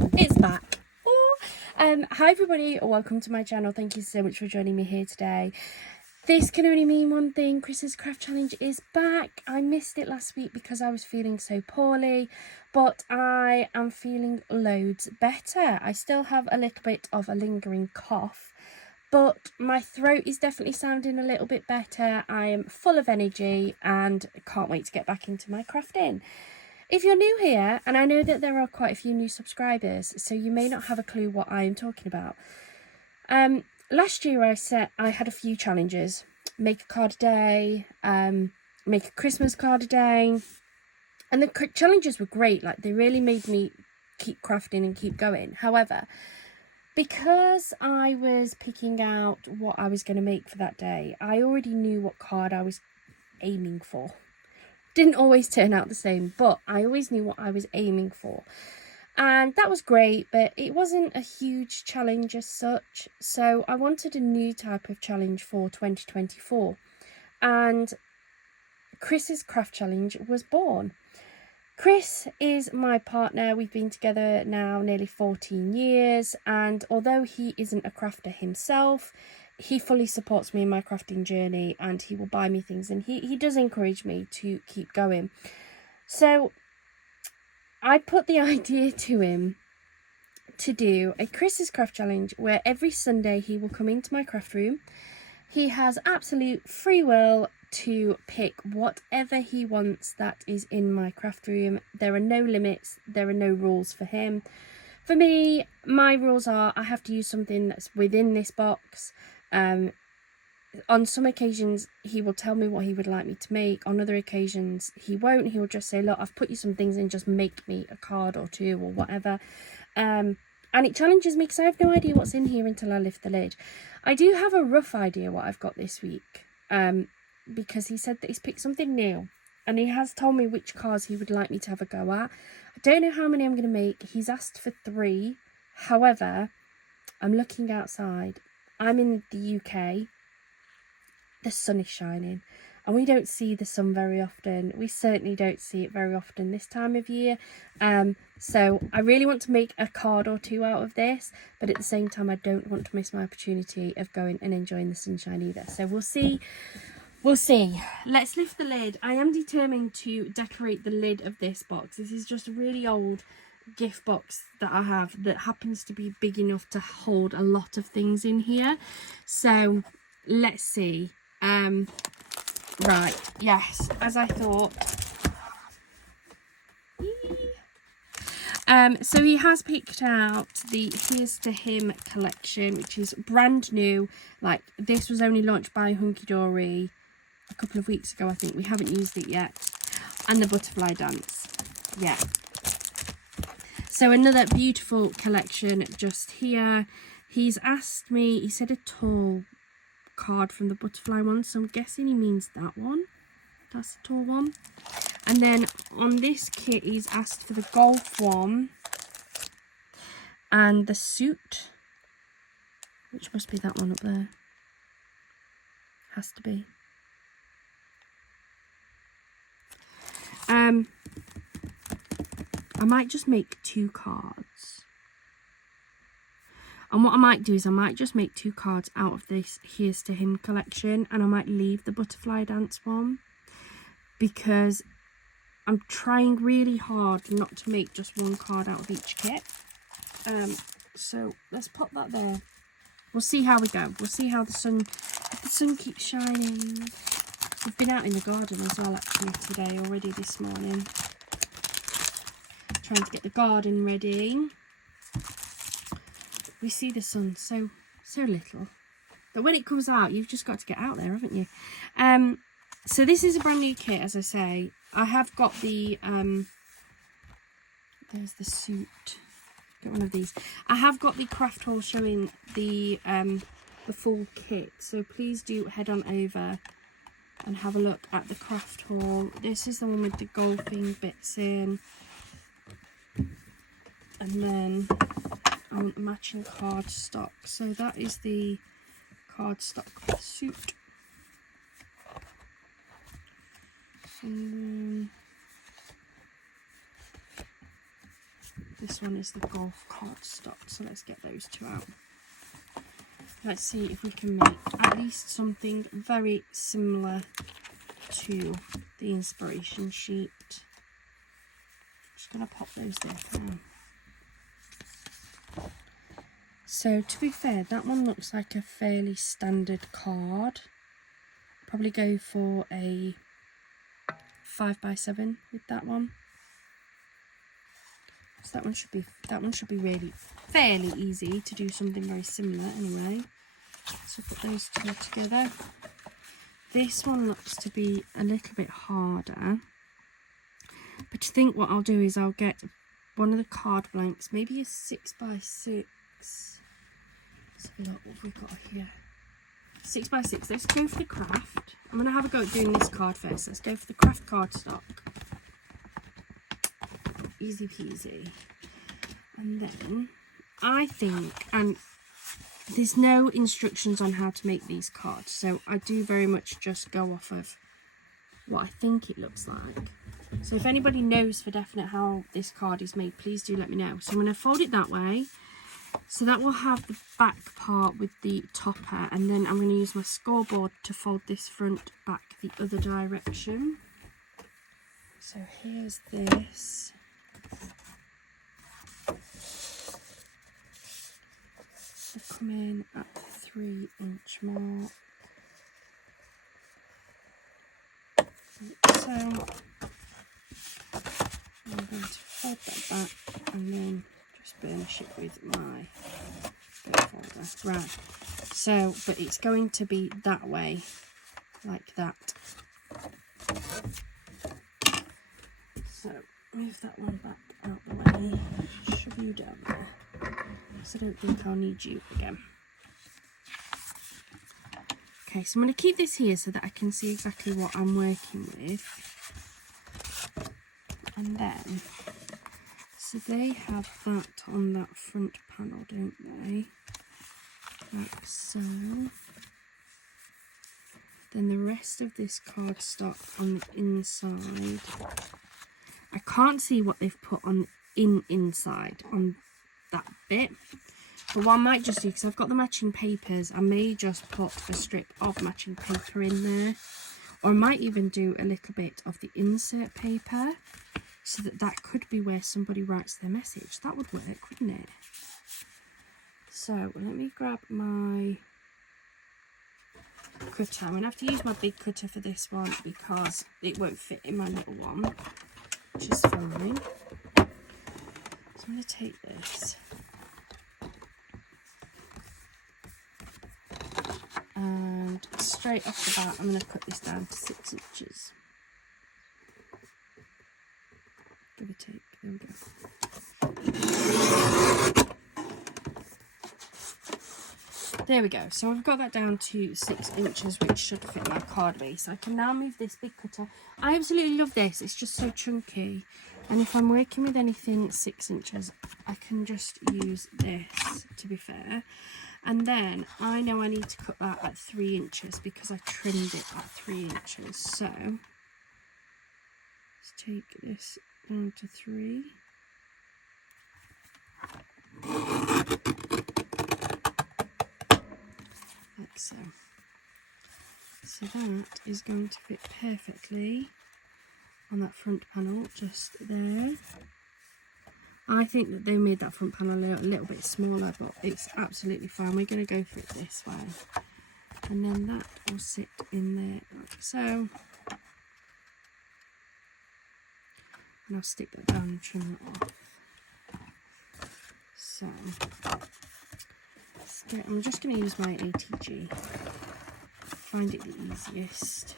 It's back. Hi everybody, welcome to my channel. Thank you so much for joining me here today. This can only mean one thing: Chris's craft challenge is back. I missed it last week because I was feeling so poorly, but I am feeling loads better. I still have a little bit of a lingering cough, but my throat is definitely sounding a little bit better. I am full of energy and can't wait to get back into my crafting. If you're new here, and I know that there are quite a few new subscribers, so you may not have a clue what I am talking about. Last year I had a few challenges: make a card a day, make a Christmas card a day, and the challenges were great. Like, they really made me keep crafting and keep going. However, because I was picking out what I was going to make for that day, I already knew what card I was aiming for. Didn't always turn out the same, but I always knew what I was aiming for. And that was great, but it wasn't a huge challenge as such. So I wanted a new type of challenge for 2024. And Chris's craft challenge was born. Chris is my partner. We've been together now nearly 14 years. And although he isn't a crafter himself, he fully supports me in my crafting journey, and he will buy me things, and he does encourage me to keep going. So I put the idea to him to do a Chris's craft challenge where every Sunday he will come into my craft room. He has absolute free will to pick whatever he wants that is in my craft room. There are no limits, there are no rules for him. For me, my rules are I have to use something that's within this box. On some occasions he will tell me what he would like me to make. On other occasions he won't. He will just say, look, I've put you some things in, just make me a card or two or whatever. And it challenges me because I have no idea what's in here until I lift the lid. I do have a rough idea what I've got this week, because he said that he's picked something new, and he has told me which cards he would like me to have a go at. I don't know how many I'm going to make. He's asked for 3. However, I'm looking outside. I'm in the UK. The sun is shining, and we don't see the sun very often. We certainly don't see it very often this time of year. So I really want to make a card or 2 out of this, but at the same time I don't want to miss my opportunity of going and enjoying the sunshine either. So we'll see. We'll see. Let's lift the lid. I am determined to decorate the lid of this box. This is just a really old gift box that I have that happens to be big enough to hold a lot of things in here. So let's see. Right, yes, as I thought. So he has picked out the Here's to Him collection, which is brand new. Like, this was only launched by Hunky Dory a couple of weeks ago, I think. We haven't used it yet. And the Butterfly Dance. Yeah. So another beautiful collection just here. He's asked me, he said a tall card from the butterfly one, so I'm guessing he means that one. That's the tall one. And then on this kit he's asked for the golf one and the suit, which must be that one up there. Has to be. I might just make 2 cards. And what I might do is I might just make 2 cards out of this Here's to Him collection, and I might leave the Butterfly Dance one, because I'm trying really hard not to make just 1 card out of each kit. So let's pop that there. We'll see how we go. We'll see how the sun keeps shining. We've been out in the garden as well actually today already this morning. Trying to get the garden ready. We see the sun so little, but when it comes out, you've just got to get out there, haven't you? So this is a brand new kit, as I say. I have got the there's the suit. Get one of these. I have got the craft haul showing the full kit, so please do head on over and have a look at the craft haul. This is the one with the golfing bits in, and then matching cardstock. So that is the cardstock suit. And this one is the golf cardstock, so let's get those two out. Let's see if we can make at least something very similar to the inspiration sheet. Just going to pop those there for now. So to be fair, that one looks like a fairly standard card. Probably go for a 5x7 with that one. So that one should be really fairly easy to do something very similar anyway. So put those two together. This one looks to be a little bit harder. But I think what I'll do is I'll get one of the card blanks, maybe a 6x6. Let's have a look, what have we got here? 6x6. Let's go for the craft. I'm going to have a go at doing this card first. Let's go for the craft cardstock. Easy peasy. And then I think, and there's no instructions on how to make these cards, so I do very much just go off of what I think it looks like. So if anybody knows for definite how this card is made, please do let me know. So I'm going to fold it that way. So that will have the back part with the topper, and then I'm going to use my scoreboard to fold this front back the other direction. So here's this. So come in at the 3-inch mark. So I'm going to fold that back and then just burnish it with my folder. Right, so but it's going to be that way, like that. So move that one back out the way, shove you down there, because I don't think I'll need you again. Okay, so I'm going to keep this here so that I can see exactly what I'm working with. And then, so they have that on that front panel, don't they? Like so. Then the rest of this cardstock on the inside. I can't see what they've put on inside on that bit. But what I might just do, because I've got the matching papers, I may just put a strip of matching paper in there. Or I might even do a little bit of the insert paper, so that could be where somebody writes their message. That would work, wouldn't it? So let me grab my cutter. I'm going to have to use my big cutter for this one because it won't fit in my little one, which is fine. So I'm going to take this. And straight off the bat, I'm going to cut this down to 6 inches. Give or take. There we go. There we go. So I've got that down to 6 inches, which should fit my card base. I can now move this big cutter. I absolutely love this. It's just so chunky. And if I'm working with anything 6 inches, I can just use this, to be fair. And then I know I need to cut that at 3 inches because I trimmed it at 3 inches. So let's take this down to 3. Like so. So that is going to fit perfectly on that front panel, just there. I think that they made that front panel a little bit smaller, but it's absolutely fine. We're going to go for it this way. And then that will sit in there like so. And I'll stick that down and trim that off. So, I'm just going to use my ATG. Find it the easiest.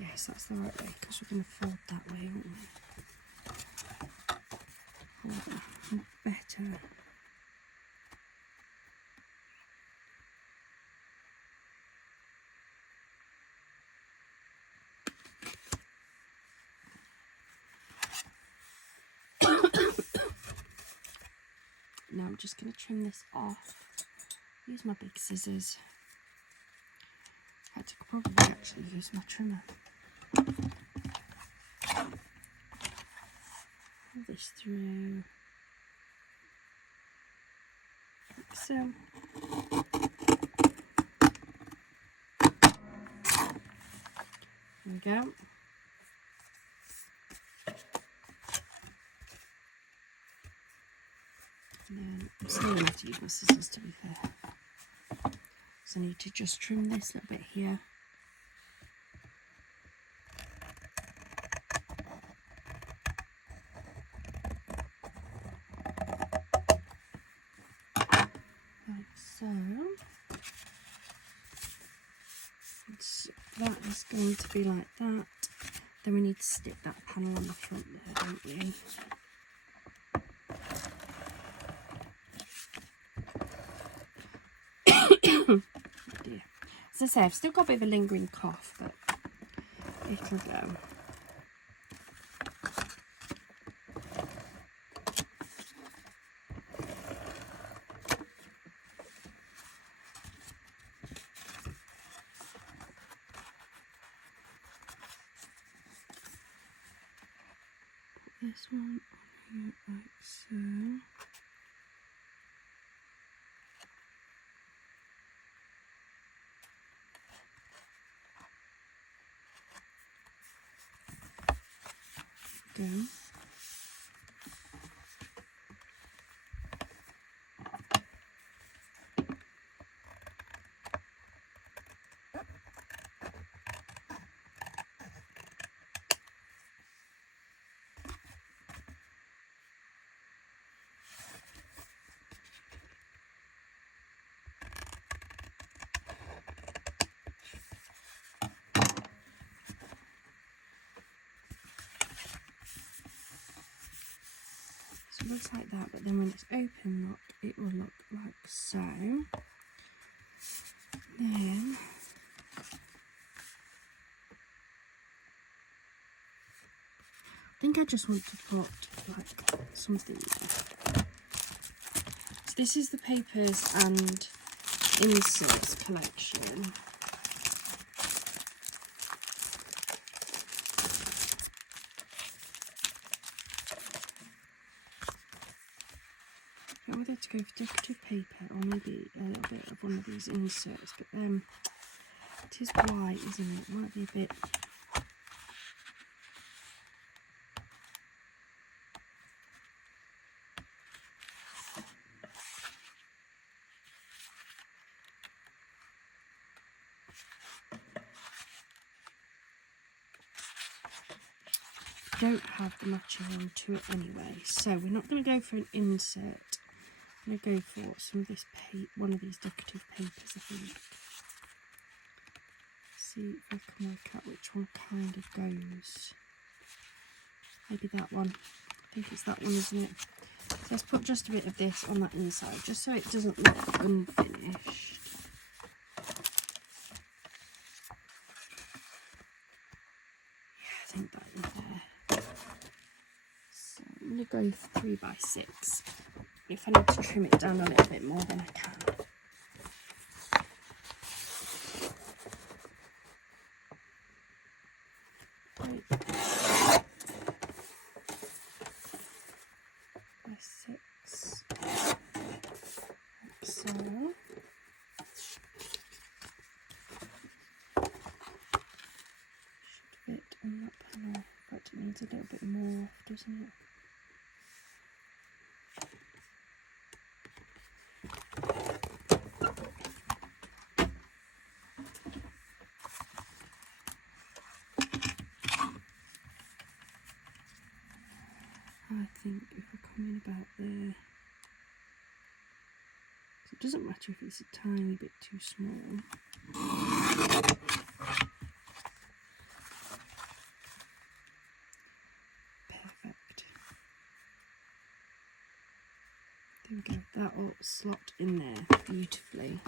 Yes, that's the right way, because we're going to fold that way, aren't we? Oh, better. now I'm just going to trim this off. Use my big scissors. I could probably actually use my trimmer. Pull this through. Like so. There we go. And then I'm still going to use my scissors, to be fair. So I need to just trim this little bit here. Like so. That is going to be like that. Then we need to stick that panel on the front there, don't we? Dear. As I say, I've still got a bit of a lingering cough, but it'll go. This one on here like so. Go. So it looks like that, but then when it's open, look, it will look like so. Then I think I just want to put like something there. So this is the papers and inserts collection. Whether to go for decorative paper or maybe a little bit of one of these inserts, but it is white, isn't it? It might be a bit. Don't have the matching one to it anyway, so we're not going to go for an insert. I'm going to go for some of this one of these decorative papers, I think. See if I can work out which one kind of goes. Maybe that one. I think it's that one, isn't it? So let's put just a bit of this on that inside, just so it doesn't look unfinished. Yeah, I think that in there. So I'm going to go 3 by 6. If I need to trim it down a little bit more, then I can. Right. By 6. Like so. Should fit on that panel, but it needs a little bit more, doesn't it? I think if I come in about there, so it doesn't matter if it's a tiny bit too small. Perfect. There we go, that will slot in there beautifully.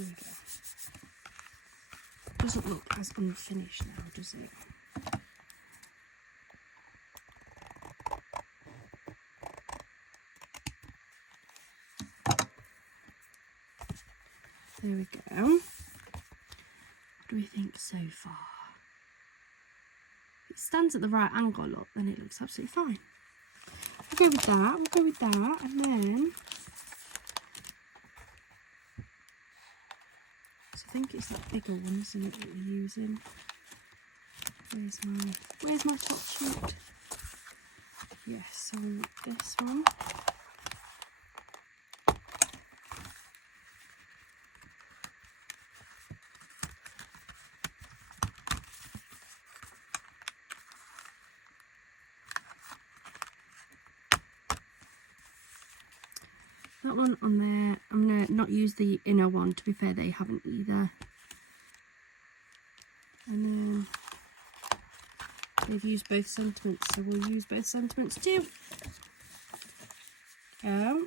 There we go. Doesn't look as unfinished now, does it? There we go. What do we think so far? If it stands at the right angle, look, then it looks absolutely fine. We'll go with that, and then so I think it's that bigger one, isn't it, that we're using? Where's my top sheet? Yes, so we want this one. That one on there, I'm going to not use the inner one, to be fair, they haven't either. And then they've used both sentiments, so we'll use both sentiments too. Go.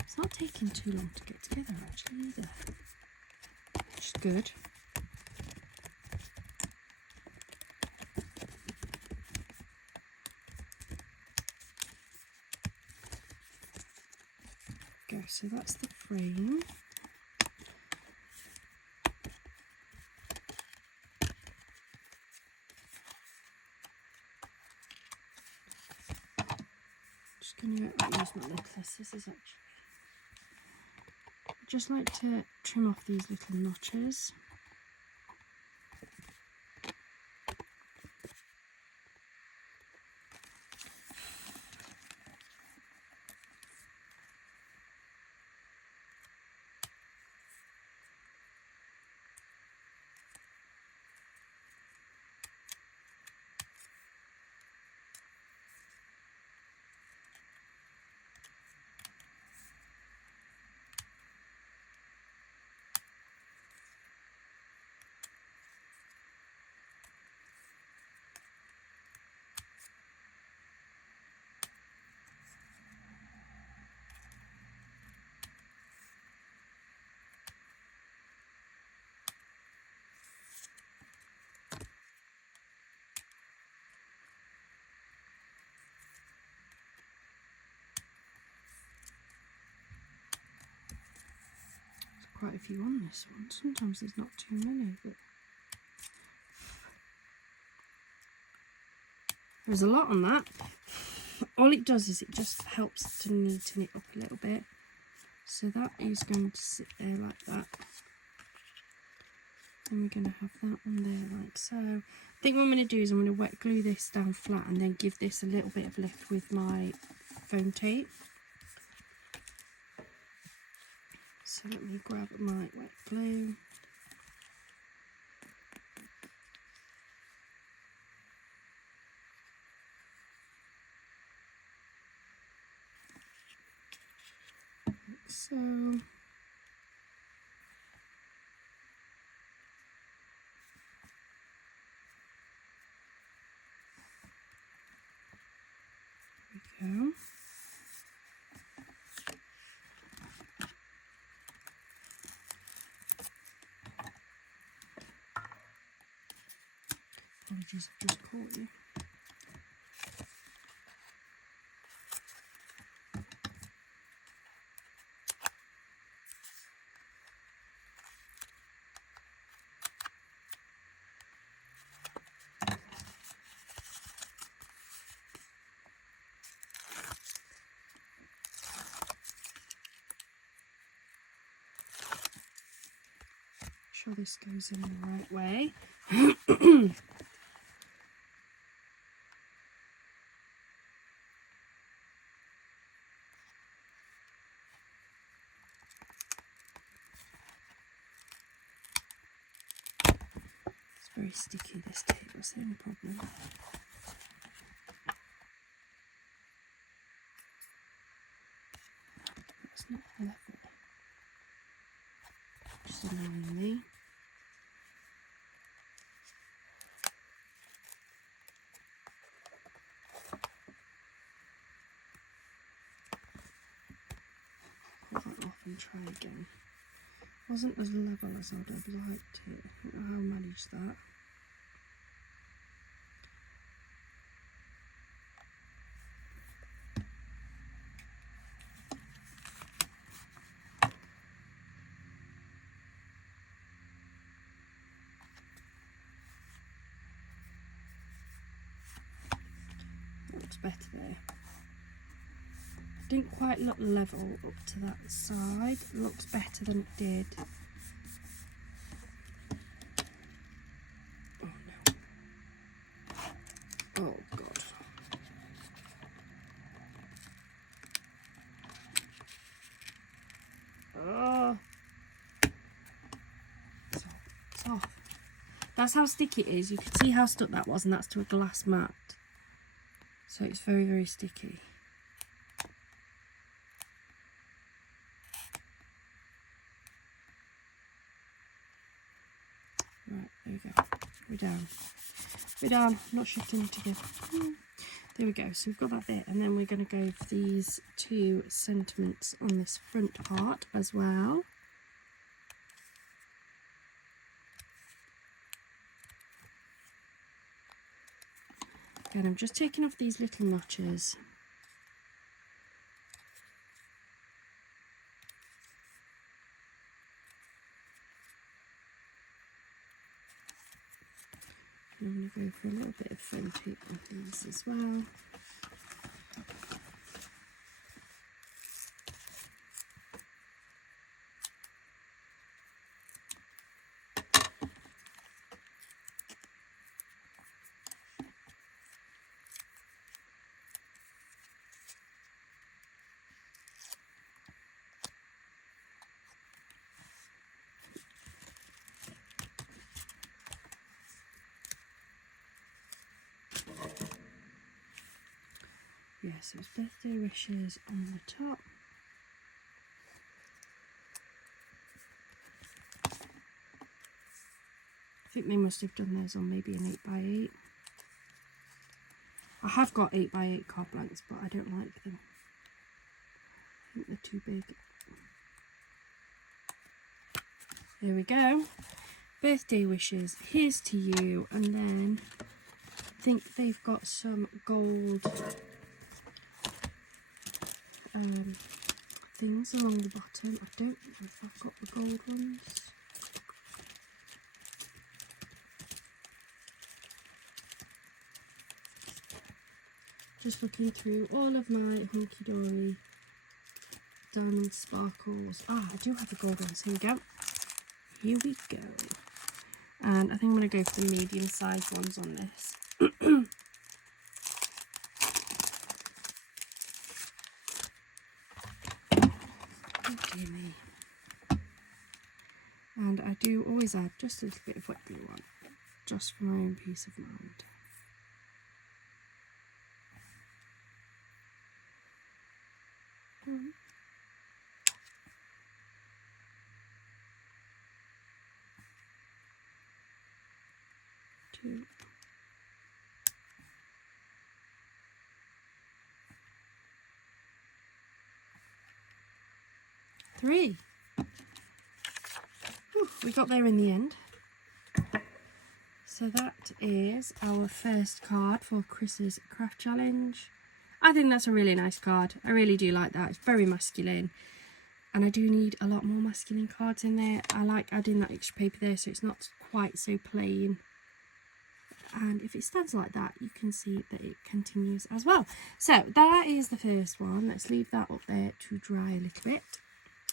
It's not taking too long to get together actually either, which is good. Go, so that's the frame. Just going to use my necklace. This is actually, I just like to trim off these little notches. Quite a few on this one. Sometimes there's not too many, but there's a lot on that. All it does is it just helps to neaten it up a little bit. So that is going to sit there like that. And we're going to have that on there like so. I think what I'm going to do is I'm going to wet glue this down flat and then give this a little bit of lift with my foam tape. So let me grab my wet glue. Like so. There we go. Apologies, I've just caught you. Sure this goes in the right way. It's very sticky, this tape, that's the only problem. That's not level. Just annoying me. try again. Wasn't as level as I'd have liked it. I don't know how I managed that. Looks better there. Didn't quite look level up to that side. Looks better than it did. Oh no. Oh god. Oh. So, that's how sticky it is. You can see how stuck that was, and that's to a glass mat. So it's very, very sticky. Right, there we go. We're down. We're down. Not shifting together. There we go. So we've got that bit, and then we're going to go for these 2 sentiments on this front part as well. Again, I'm just taking off these little notches. I'm going to go for a little bit of foam tape on these as well. Yeah, so it's birthday wishes on the top. I think they must have done those on maybe an 8x8. I have got 8x8 card blanks, but I don't like them. I think they're too big. There we go. Birthday wishes. Here's to you. And then I think they've got some gold things along the bottom. I don't know if I've got the gold ones. Just looking through all of my hunky dory diamond sparkles. Ah, I do have the gold ones. Here we go. Here we go. And I think I'm going to go for the medium sized ones on this. And I do always add just a little bit of wet glue on, just for my own peace of mind. Two. 3. Whew, we got there in the end. So that is our first card for Chris's craft challenge. I think that's a really nice card. I really do like that. It's very masculine. And I do need a lot more masculine cards in there. I like adding that extra paper there so it's not quite so plain. And if it stands like that, you can see that it continues as well. So that is the first one. Let's leave that up there to dry a little bit.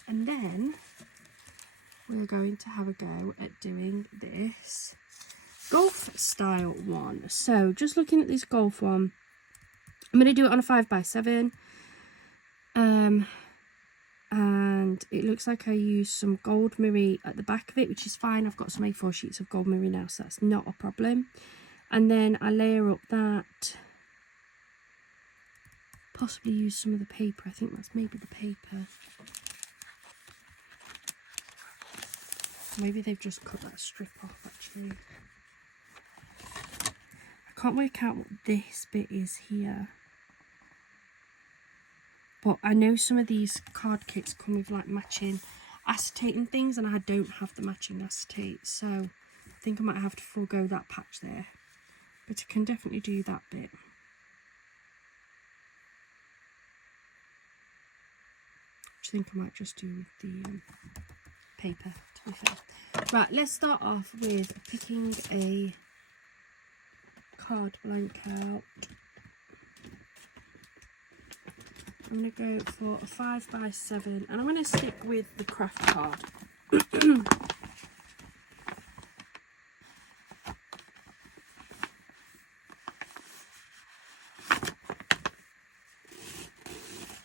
And then we're going to have a go at doing this golf style one. So just looking at this golf one, I'm going to do it on a 5x7. And it looks like I used some gold mirror at the back of it, which is fine. I've got some A4 sheets of gold mirror now, so that's not a problem. And then I layer up that, possibly use some of the paper. I think that's maybe the paper. Maybe they've just cut that strip off actually. I can't work out what this bit is here. But I know some of these card kits come with like matching acetate and things, and I don't have the matching acetate, so I think I might have to forego that patch there. But I can definitely do that bit. I think I might just do with the paper, to be fair. Right, let's start off with picking a card blank out. I'm going to go for a 5x7, and I'm going to stick with the craft card.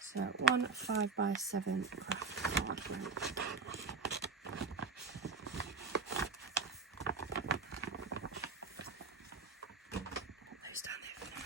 So one 5x7 craft card blank. Those down there for now.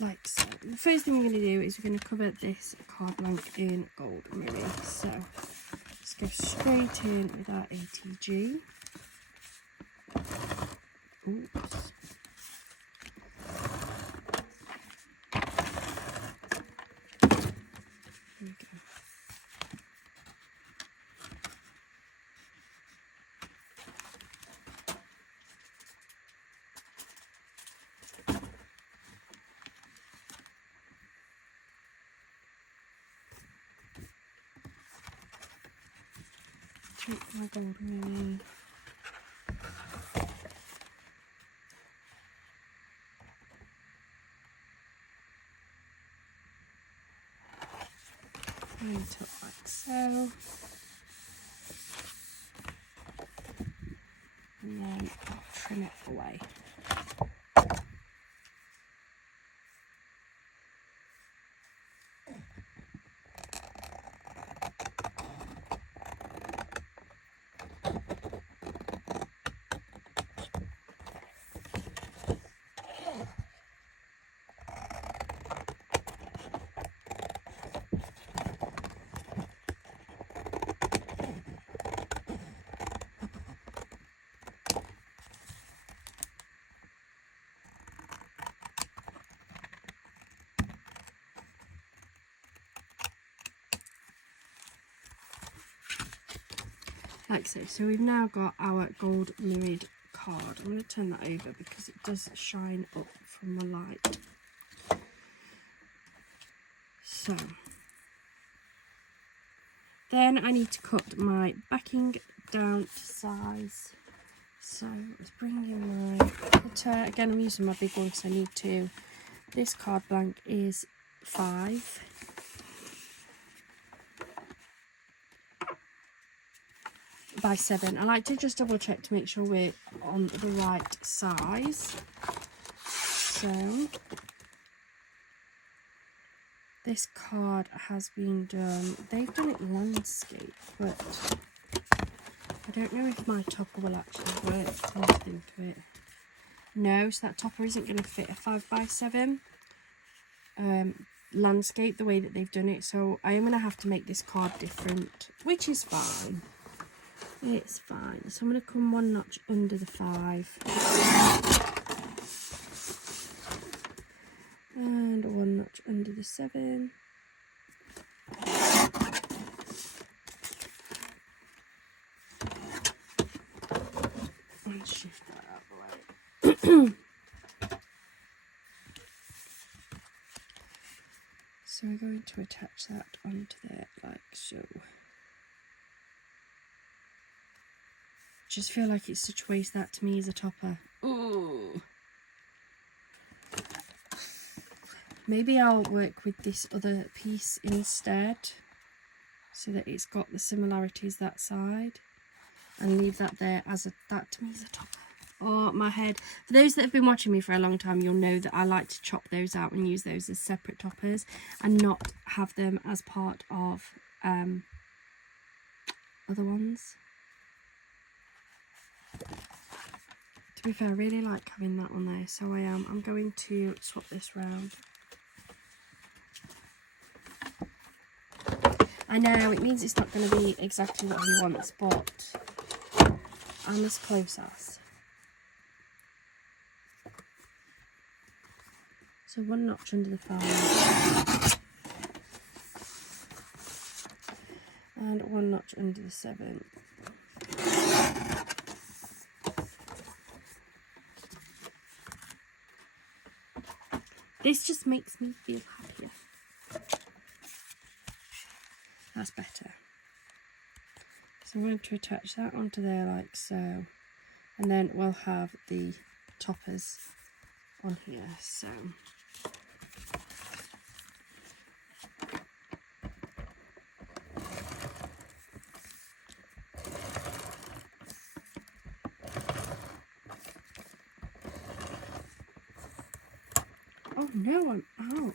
Like so. The first thing we're going to do is we're going to cover this card blank in gold mirror. So let's go straight in with our ATG. Oops. There we go. Take my gold mirror. It up like so, and then I'll trim it away. Like so. So we've now got our gold mirrored card. I'm going to turn that over because it does shine up from the light. So then I need to cut my backing down to size. So let's bring in my cutter. Again, I'm using my big one because I need to. This card blank is 5. By 7. I like to just double check to make sure we're on the right size. So this card has been done, they've done it landscape, but I don't know if my topper will actually work. Come to think of it. No, so that topper isn't going to fit a 5x7 landscape the way that they've done it, so I am going to have to make this card different, which is fine. It's fine. So I'm going to come one notch under the 5 and one notch under the 7. And shift that out of the way. So we're going to attach that onto there like so. Just feel like it's such a waste. That to me is a topper. Ooh. Maybe I'll work with this other piece instead so that it's got the similarities that side and leave that there as a, that to me is a topper. Oh, my head. For those that have been watching me for a long time, you'll know that I like to chop those out and use those as separate toppers and not have them as part of other ones. To be fair, I really like having that one there, so I'm going to swap this round. I know, it means it's not going to be exactly what he wants, but I'm as close as. So 1 notch under the 5. And 1 notch under the 7. This just makes me feel happier. That's better. So I'm going to attach that onto there like so. And then we'll have the toppers on here. So oh no, I'm out.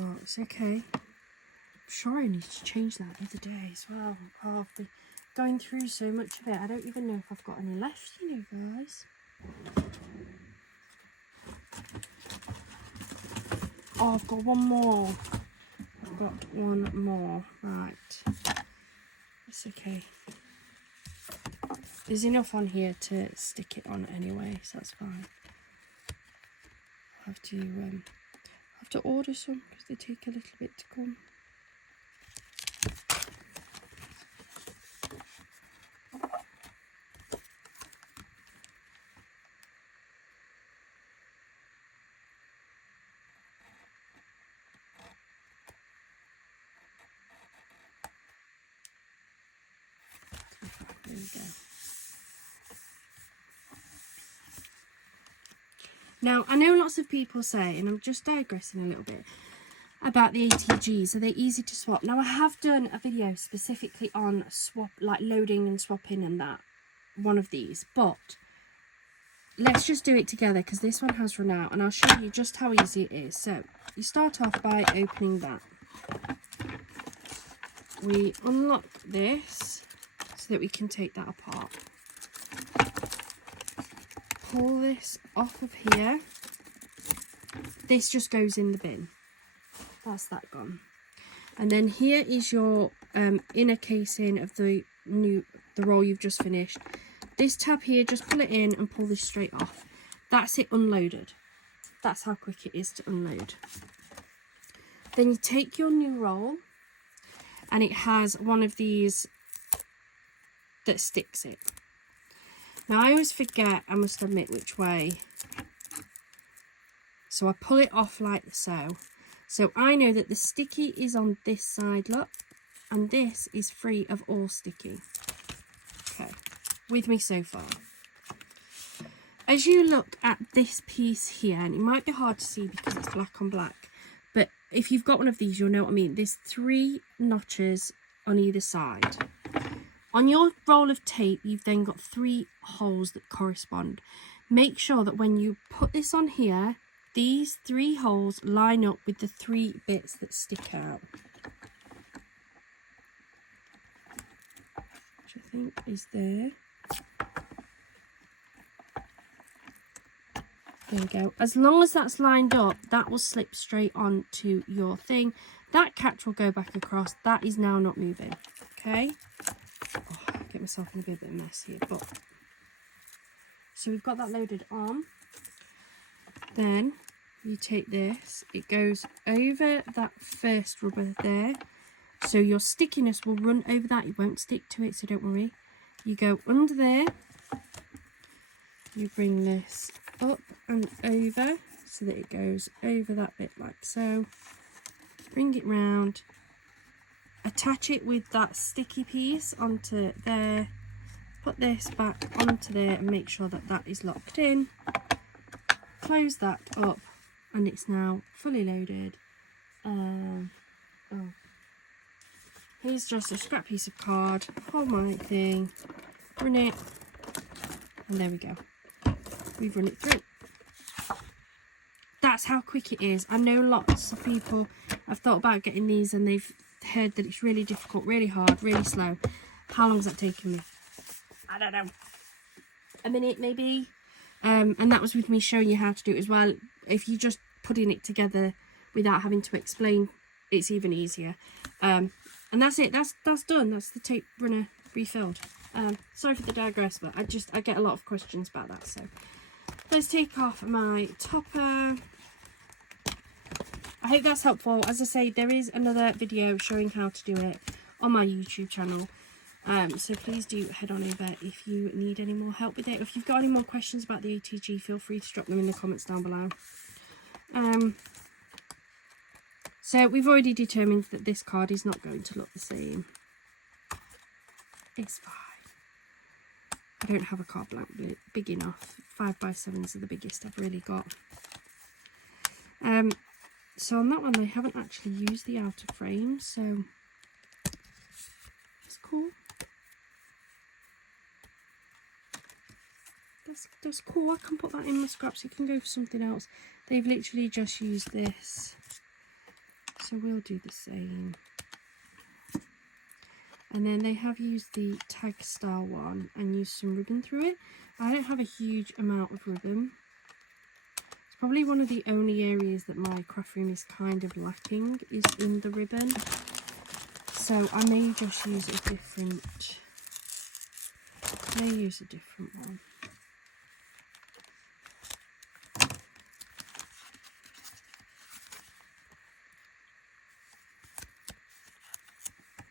Oh, it's okay. I'm sure I need to change that the other day as well. Oh, I've been going through so much of it. I don't even know if I've got any left, you know, guys. Oh, I've got one more. I've got one more. Right. It's okay. There's enough on here to stick it on anyway, so that's fine. I'll have to order some because they take a little bit to come. There we go. Now, I know lots of people say, and I'm just digressing a little bit, about the ATGs. Are they easy to swap? Now, I have done a video specifically on swap, like loading and swapping and that, one of these, but let's just do it together because this one has run out and I'll show you just how easy it is. So, you start off by opening that. We unlock this so that we can take that apart. Pull this off of here. This just goes in the bin. That's that gone. And then here is your inner casing of the roll you've just finished. This tab here, just pull it in and pull this straight off. That's it unloaded. That's how quick it is to unload. Then you take your new roll and it has one of these that sticks it. Now I always forget, I must admit, which way. So I pull it off like so. So I know that the sticky is on this side, look, and this is free of all sticky. Okay, with me so far. As you look at this piece here, and it might be hard to see because it's black on black, but if you've got one of these, you'll know what I mean. There's 3 notches on either side. On your roll of tape, you've then got 3 holes that correspond. Make sure that when you put this on here, these 3 holes line up with the 3 bits that stick out. Which I think is there. There we go. As long as that's lined up, that will slip straight onto your thing. That catch will go back across. That is now not moving. Okay? Oh, get myself in a bit of a mess here. But so we've got that loaded on. Then you take this. It goes over that first rubber there. So your stickiness will run over that. It won't stick to it, so don't worry. You go under there. You bring this up and over so that it goes over that bit like so. Bring it round. Attach it with that sticky piece onto there. Put this back onto there and make sure that that is locked in. Close that up and it's now fully loaded. Here's just a scrap piece of card. Hold my thing. Run it. And there we go. We've run it through. That's how quick it is. I know lots of people have thought about getting these and they've heard that it's really difficult, really hard, really slow. How long has that taken me? I don't know. A minute maybe. And that was with me showing you how to do it as well. If you just putting it together without having to explain it's even easier. And that's it. That's done. That's the tape runner refilled. Sorry for the digress, but I get a lot of questions about that. So let's take off my topper. I hope that's helpful. As I say, there is another video showing how to do it on my YouTube channel. So please do head on over if you need any more help with it. If you've got any more questions about the ATG, feel free to drop them in the comments down below. So we've already determined that this card is not going to look the same. It's fine. I don't have a card blank big enough. 5x7s are the biggest I've really got. So on that one, they haven't actually used the outer frame, so that's cool. That's cool. I can put that in my scraps. You can go for something else. They've literally just used this, so we'll do the same. And then they have used the tag style one and used some ribbon through it. I don't have a huge amount of ribbon. It's probably one of the only areas that my craft room is kind of lacking, is in the ribbon. So I may just use a different, one.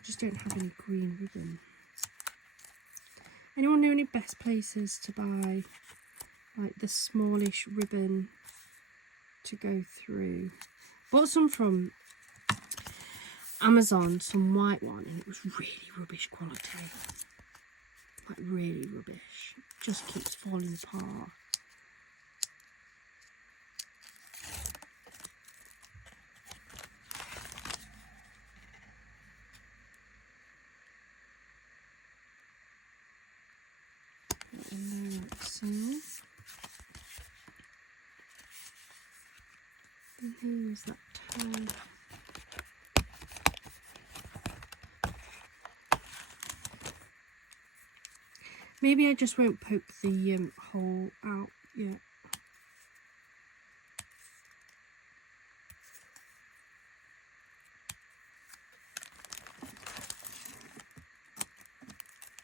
Just don't have any green ribbon. Anyone know any best places to buy like the smallish ribbon to go through? Bought some from Amazon, some white one, and it was really rubbish quality. Like really rubbish. Just keeps falling apart. And there, like so. And here's that tag. Maybe I just won't poke the hole out yet.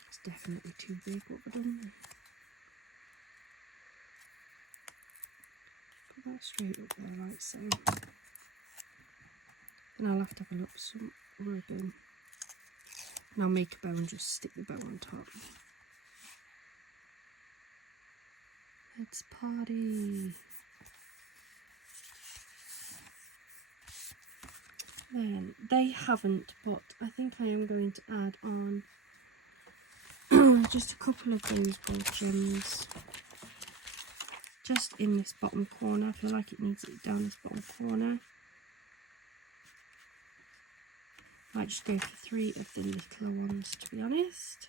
It's definitely too big. What have I done there? Put that straight up there like so. Then I'll have to have a look for some ribbon. And I'll make a bow and just stick the bow on top. Let's party. Then they haven't, but I think I am going to add on just a couple of those gold gems just in this bottom corner. I feel like it needs it down this bottom corner. I might just go for 3 of the littler ones, to be honest.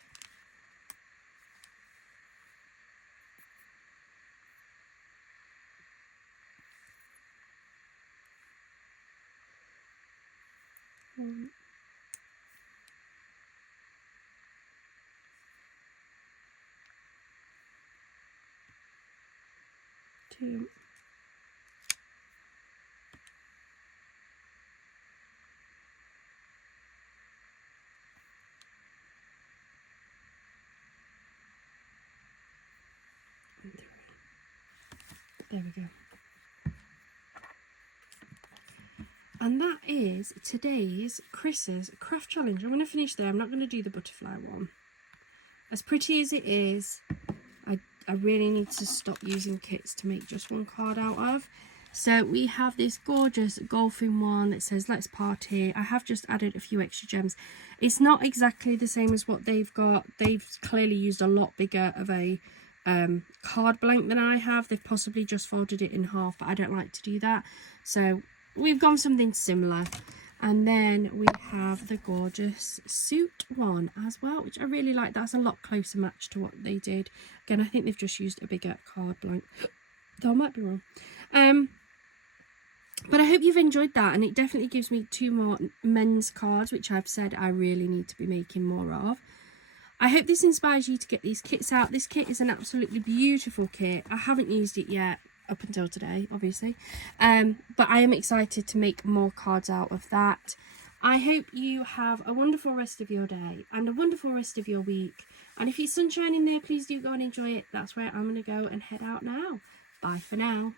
One, 2, and 3. There we go. And that is today's Chris's craft challenge. I'm going to finish there. I'm not going to do the butterfly one. As pretty as it is, I really need to stop using kits to make just one card out of. So we have this gorgeous golfing one that says let's party. I have just added a few extra gems. It's not exactly the same as what they've got. They've clearly used a lot bigger of a card blank than I have. They've possibly just folded it in half, but I don't like to do that. So we've gone something similar. And then we have the gorgeous suit one as well, which I really like. That's a lot closer match to what they did. Again, I think they've just used a bigger card blank, though I might be wrong. But I hope you've enjoyed that, and it definitely gives me 2 more men's cards, which I've said I really need to be making more of. I hope this inspires you to get these kits out. This kit is an absolutely beautiful kit. I haven't used it yet. up until today, obviously. But I am excited to make more cards out of that. I hope you have a wonderful rest of your day and a wonderful rest of your week. And if it's sunshine in there, please do go and enjoy it. That's where I'm going to go and head out now. Bye for now.